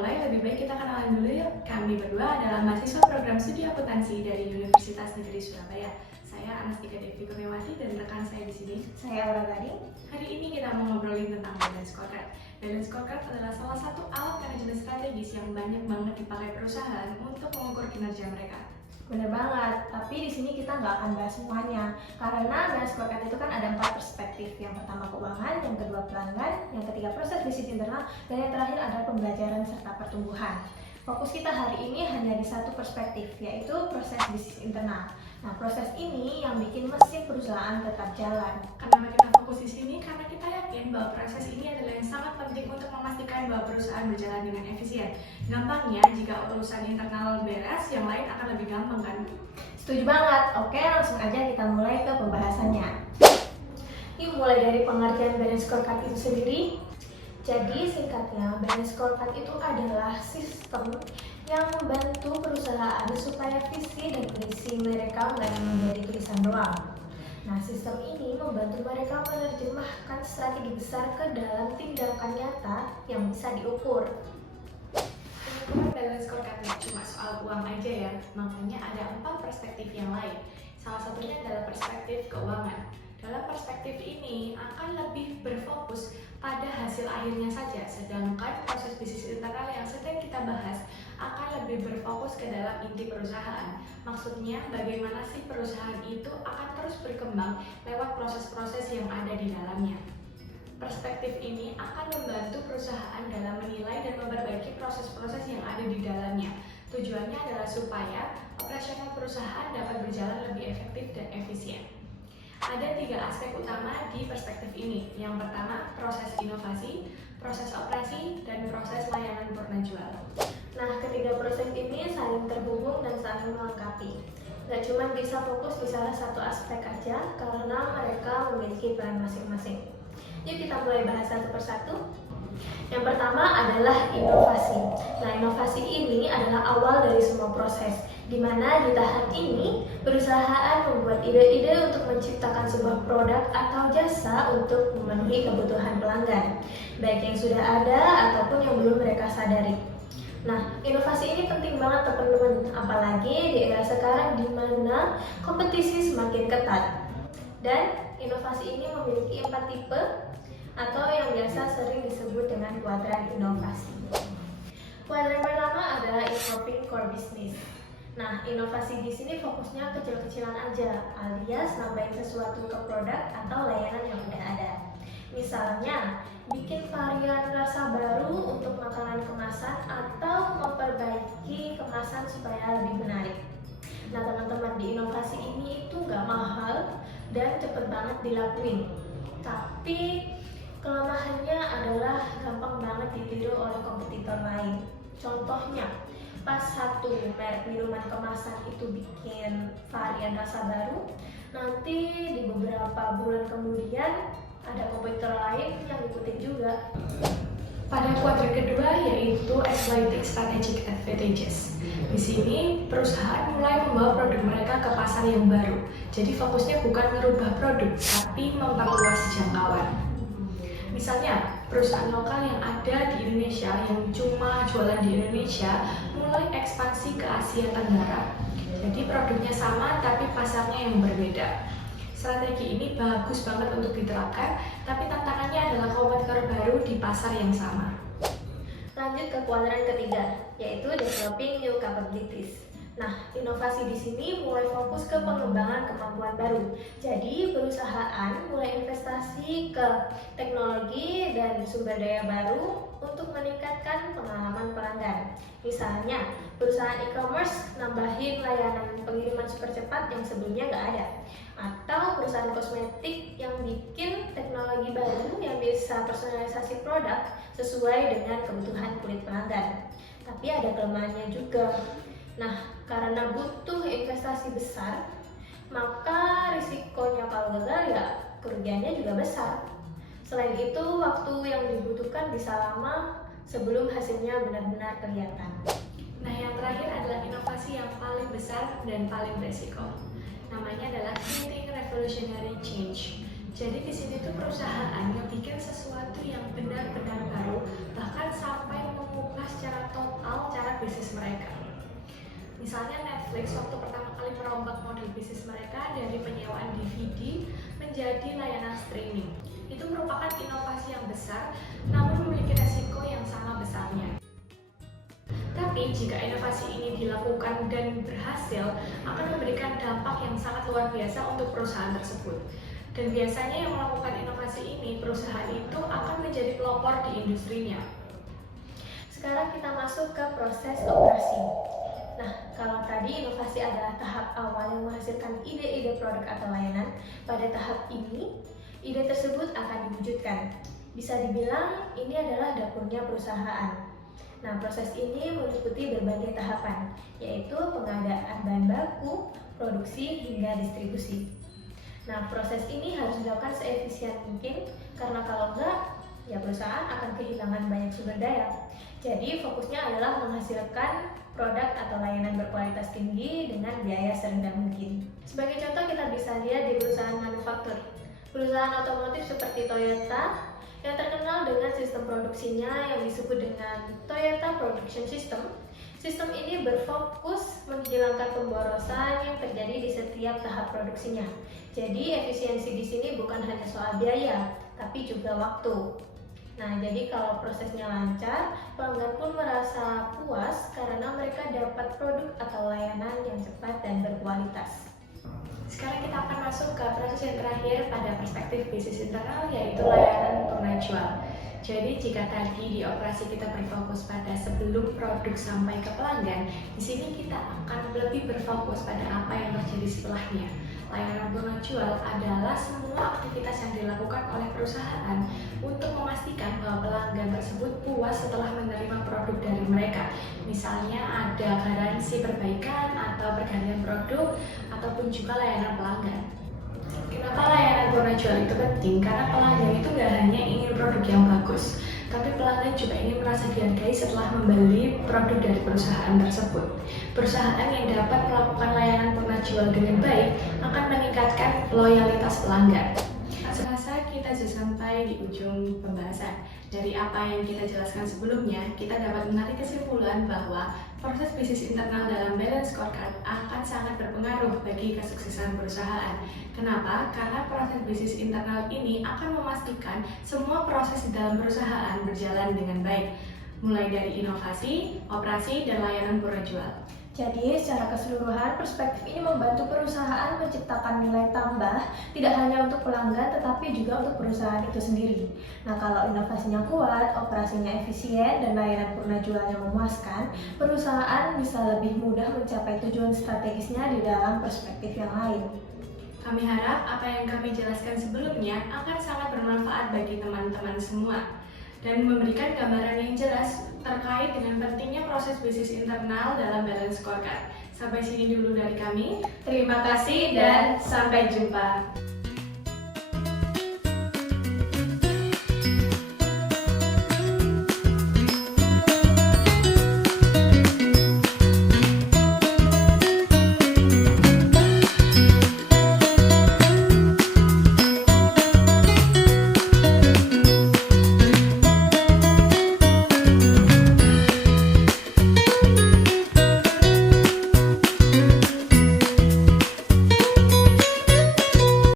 mulai, lebih baik kita kenalan dulu yuk. Kami berdua adalah mahasiswa program studi akuntansi dari Universitas Negeri Surabaya. Saya Anastika Devi Kurniawati dan rekan saya di sini. Saya Aura Gading. Hari ini kita mau ngobrolin tentang balance scorecard. Balance scorecard adalah salah satu alat manajemen strategis yang banyak banget dipakai perusahaan untuk mengukur kinerja mereka. Bener banget, tapi di sini kita nggak akan bahas semuanya karena balance scorecard itu kan ada 4 perspektif. Yang pertama keuangan, yang kedua pelanggan, yang ketiga proses bisnis internal, dan yang terakhir ada pembelajaran serta pertumbuhan. Fokus kita hari ini hanya di satu perspektif, yaitu proses bisnis internal. Nah, proses ini yang bikin mesin perusahaan tetap jalan. Kenapa kita fokus di sini? Karena kita yakin bahwa proses ini adalah yang sangat penting untuk memastikan bahwa perusahaan berjalan dengan efisien. Gampangnya, jika urusan internal beres, yang lain akan lebih gampang kan? Setuju banget. Oke, langsung aja kita mulai ke pembahasannya. Yuk mulai dari pengertian balance scorecard itu sendiri. Jadi singkatnya, balance scorecard itu adalah sistem yang membantu perusahaan supaya visi dan misi mereka nggak menjadi tulisan doang. Nah, sistem ini membantu mereka menerjemahkan strategi besar ke dalam tindakan nyata yang bisa diukur. Pengukuran balance scorecard nggak cuma soal uang aja ya, makanya ada 4 perspektif yang lain. Salah satunya adalah perspektif keuangan. Dalam perspektif ini akan lebih berfokus pada hasil akhirnya saja, sedangkan proses bisnis internal yang sedang kita bahas akan lebih berfokus ke dalam inti perusahaan. Maksudnya, bagaimana sih perusahaan itu akan terus berkembang lewat proses-proses yang ada di dalamnya. Perspektif ini akan membantu perusahaan dalam menilai dan memperbaiki proses-proses yang ada di dalamnya. Tujuannya adalah supaya operasional perusahaan dapat berjalan lebih efektif dan efisien. Ada 3 aspek utama di perspektif ini. Yang pertama, proses inovasi, proses operasi, dan proses layanan purna jual. Nah, ketiga proses ini saling terhubung dan saling melengkapi. Gak cuma bisa fokus di salah satu aspek aja karena mereka memiliki peran masing-masing. Yuk kita mulai bahas satu persatu. Yang pertama adalah inovasi. Nah, inovasi ini adalah awal dari semua proses, di mana di tahap ini perusahaan membuat ide-ide untuk menciptakan sebuah produk atau jasa untuk memenuhi kebutuhan pelanggan, baik yang sudah ada ataupun yang belum mereka sadari. Nah, inovasi ini penting banget teman-teman, apalagi di era sekarang di mana kompetisi semakin ketat. Dan inovasi ini memiliki 4 tipe atau yang biasa sering disebut dengan kuadran inovasi. Kuadran pertama adalah improving core business. Nah, inovasi di sini fokusnya kecil-kecilan aja, alias nambahin sesuatu ke produk atau layanan yang udah ada. Misalnya, bikin varian rasa baru untuk makanan kemasan atau memperbaiki kemasan supaya lebih menarik. Nah, teman-teman, di inovasi ini itu nggak mahal dan cepet banget dilakuin. Tapi kelemahannya adalah gampang banget ditiru oleh kompetitor lain. Contohnya, pas satu merek minuman kemasan itu bikin varian rasa baru, nanti di beberapa bulan kemudian ada kompetitor lain yang ikutin juga. Pada kuadran kedua yaitu exploiting strategic advantages. Di sini perusahaan mulai membawa produk mereka ke pasar yang baru. Jadi fokusnya bukan merubah produk, tapi memperluas jangkauan. Misalnya, perusahaan lokal yang ada di Indonesia yang cuma jualan di Indonesia mulai ekspansi ke Asia Tenggara. Jadi produknya sama tapi pasarnya yang berbeda. Strategi ini bagus banget untuk diterapkan, tapi tantangannya adalah kompetitor baru di pasar yang sama. Lanjut ke kuadran ketiga, yaitu developing new capabilities. Nah, inovasi di sini mulai fokus ke pengembangan kemampuan baru. Jadi, perusahaan mulai investasi ke teknologi dan sumber daya baru untuk meningkatkan pengalaman pelanggan. Misalnya, perusahaan e-commerce nambahin layanan pengiriman super cepat yang sebelumnya nggak ada. Atau perusahaan kosmetik yang bikin teknologi baru yang bisa personalisasi produk sesuai dengan kebutuhan kulit pelanggan. Tapi ada kelemahannya juga. Nah, karena butuh investasi besar, maka risikonya kalau gagal ya kerugiannya juga besar. Selain itu, waktu yang dibutuhkan bisa lama sebelum hasilnya benar-benar kelihatan. Nah, yang terakhir adalah inovasi yang paling besar dan paling beresiko. Namanya adalah creating revolutionary change. Jadi di sini tuh perusahaan yang bikin sesuatu yang benar-benar baru, bahkan sampai mengubah secara bisnis mereka. Misalnya Netflix waktu pertama kali merombak model bisnis mereka dari penyewaan DVD menjadi layanan streaming. Itu merupakan inovasi yang besar, namun memiliki resiko yang sama besarnya. Tapi jika inovasi ini dilakukan dan berhasil, akan memberikan dampak yang sangat luar biasa untuk perusahaan tersebut. Dan biasanya yang melakukan inovasi ini, perusahaan itu akan menjadi pelopor di industrinya. Sekarang kita masuk ke proses operasi. Nah, kalau tadi inovasi adalah tahap awal yang menghasilkan ide-ide produk atau layanan, pada tahap ini, ide tersebut akan diwujudkan. Bisa dibilang ini adalah dapurnya perusahaan. Nah, proses ini meliputi berbagai tahapan, yaitu pengadaan bahan baku, produksi, hingga distribusi. Nah, proses ini harus dilakukan seefisien mungkin, karena kalau enggak, ya perusahaan akan kehilangan banyak sumber daya. Jadi, fokusnya adalah menghasilkan produk atau layanan berkualitas tinggi dengan biaya serendah mungkin. Sebagai contoh, kita bisa lihat di perusahaan manufaktur. Perusahaan otomotif seperti Toyota yang terkenal dengan sistem produksinya yang disebut dengan Toyota Production System. Sistem ini berfokus menghilangkan pemborosan yang terjadi di setiap tahap produksinya. Jadi efisiensi di sini bukan hanya soal biaya, tapi juga waktu. Nah, jadi kalau prosesnya lancar, pelanggan pun merasa puas karena mereka dapat produk atau layanan yang cepat dan berkualitas. Sekarang kita akan masuk ke proses yang terakhir pada perspektif bisnis internal, yaitu layanan purna jual. Jadi jika tadi di operasi kita berfokus pada sebelum produk sampai ke pelanggan, di sini kita akan lebih berfokus pada apa yang terjadi setelahnya. Layanan purna jual adalah semua aktivitas yang dilakukan oleh perusahaan untuk memastikan bahwa pelanggan tersebut puas setelah menerima produk dari mereka. Misalnya ada garansi perbaikan atau pergantian produk, ataupun juga layanan pelanggan. Kenapa layanan purna jual itu penting? Karena pelanggan itu nggak hanya ingin produk yang bagus, tapi pelanggan juga ingin merasa dihargai setelah membeli produk dari perusahaan tersebut. Perusahaan yang dapat melakukan layanan purna jual dengan baik akan meningkatkan loyalitas pelanggan. Serasa kita sudah sampai di ujung pembahasan. Dari apa yang kita jelaskan sebelumnya, kita dapat menarik kesimpulan bahwa proses bisnis internal dalam balance scorecard akan sangat berpengaruh bagi kesuksesan perusahaan. Kenapa? Karena proses bisnis internal ini akan memastikan semua proses di dalam perusahaan berjalan dengan baik, mulai dari inovasi, operasi, dan layanan purna jual. Jadi, secara keseluruhan, perspektif ini membantu perusahaan menciptakan nilai tambah, tidak hanya untuk pelanggan, tetapi juga untuk perusahaan itu sendiri. Nah, kalau inovasinya kuat, operasinya efisien, dan layanan purna jualnya memuaskan, perusahaan bisa lebih mudah mencapai tujuan strategisnya di dalam perspektif yang lain. Kami harap apa yang kami jelaskan sebelumnya akan sangat bermanfaat bagi teman-teman semua dan memberikan gambaran yang jelas terkait dengan pentingnya proses bisnis internal dalam balance scorecard. Sampai sini dulu dari kami. Terima kasih dan sampai jumpa.